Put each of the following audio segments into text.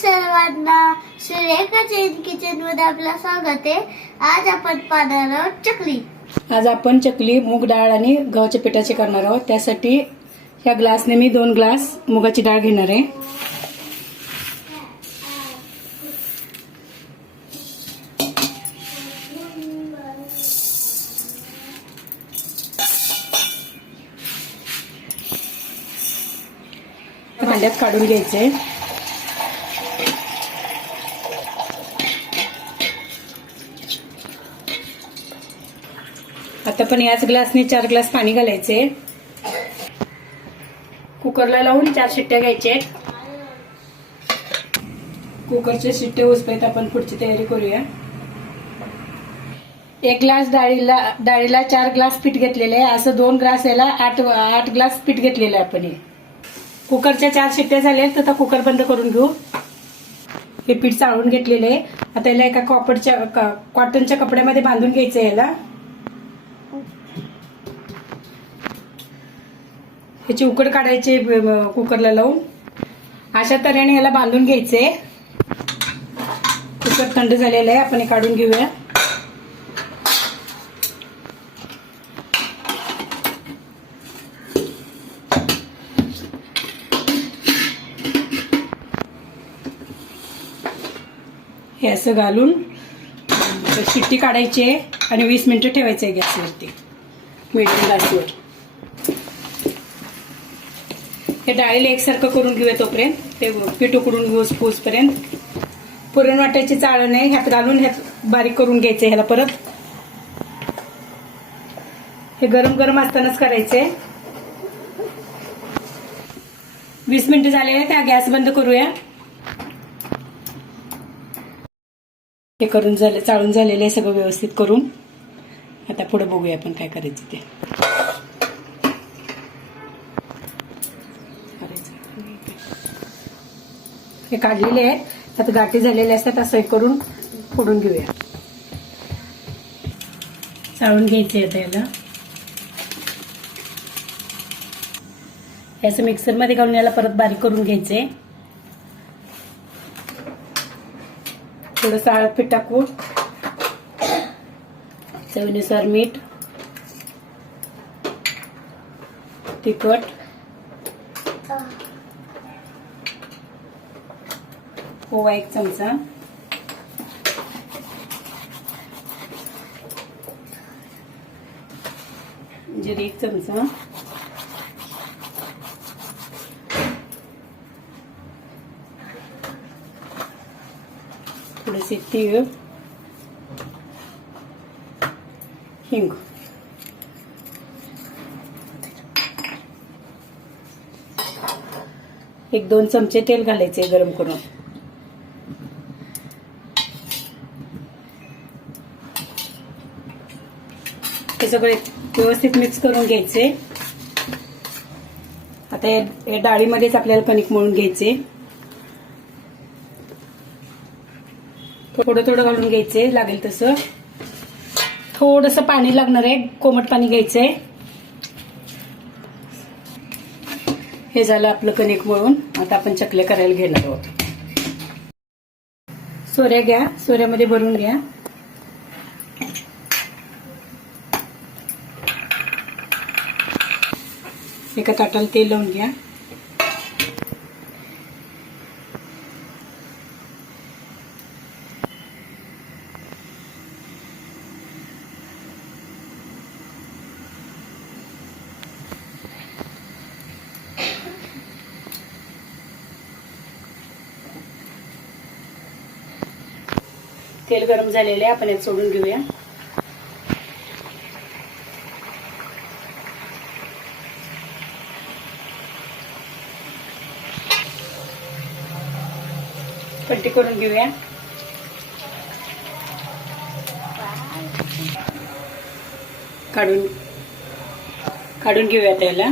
सर्वांना सुरेखा जैन किचनमध्ये आपलं स्वागत आहे. आज आपण पाहणार आहोत चकली. आज आपण चकली मूग डाळ आणि गव्हाच्या पिठाची करणार आहोत. त्यासाठी ह्या ग्लासने मी दोन ग्लास मुगाची डाळ घेणार आहे. भांड्यात काढून घ्यायचे. आता पण याच ग्लासने चार ग्लास पाणी घालायचे. कुकरला लावून चार शिट्ट्या घ्यायचे. कुकरचे शिट्टे होसपर्यंत आपण पुढची तयारी करूया. एक ग्लास डाळीला डाळीला चार ग्लास पीठ घेतलेले आहे. असं दोन ग्लास याला आठ आठ ग्लास पीठ घेतलेलं आहे आपण हे. कुकरच्या चार शिट्ट्या झाल्या तर आता कुकर बंद करून घेऊ. हे पीठ चाळून घेतलेले आहे. आता याला एका कॉपरच्या क- कॉटनच्या कपड्यामध्ये बांधून घ्यायचं आहे याला. ह्याची उकड काढायची कुकरला लावून. अशा तऱ्हेने याला बांधून घ्यायचे. कुकर थंड झालेलं आहे आपण हे काढून घेऊया. हे असं घालून शिट्टी काढायची आहे आणि वीस मिनिटं ठेवायचं आहे गॅसवरती मिडियम गॅसवर. हे डाळीला एकसारखं करून घेऊया तोपर्यंत. ते पीठ उकडून घेऊ पोचपर्यंत पुरण वाटायची चाळण आहे ह्यात घालून ह्यात बारीक करून घ्यायचं ह्याला परत. हे गरम गरम असतानाच करायचे. वीस मिनिटं झाले त्या गॅस बंद करूया. हे करून झाले चाळून झालेलं आहे सगळं व्यवस्थित करून. आता पुढे बघूया आपण काय करायचं ते. हे काढलेले आहेत. आता गाठी झालेले असतात. असं करून फोडून घेऊया. चाळून घ्यायचे आता याला. असं मिक्सरमध्ये घालून याला परत बारीक करून घ्यायचे. थोडंसं हळद पीठ टाकू. चवीनुसार मीठ. तिखट. ओवा एक चमचा. जिरे एक चमचा. थोडेसे तीळ. हिंग. एक दोन चमचे तेल घालायचे गरम करून. हे सगळे व्यवस्थित मिक्स करून घ्यायचे. आता या- डाळीमध्येच आपल्याला कणिक मळून घ्यायचे. थोडं थोडं घालून घ्यायचे लागेल तसं. थोडस पाणी लागणार आहे कोमट पाणी घ्यायचंय. हे झालं आपलं कणिक मळून. आता आपण चकले करायला घेणार आहोत. सोऱ्या घ्या सोऱ्यामध्ये भरून घ्या. एका ताटाला तेल लावून घ्या. तेल गरम झालेले आहे आपण यात सोडून घेऊया. पट्टी करून घेऊया. काढून काढून घेऊया त्याला.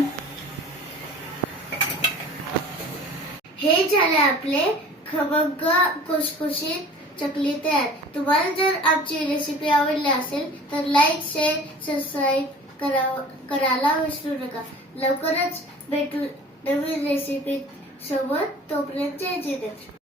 हे झाले आपले खमंग कुसकुशीत चकली तयार. तुम्हाला जर आमची रेसिपी आवडली असेल तर लाईक शेअर सबस्क्राईब करा करायला विसरू नका. लवकरच भेटू नवीन रेसिपी सोबत. तोपर्यंत जय जिनेंद्र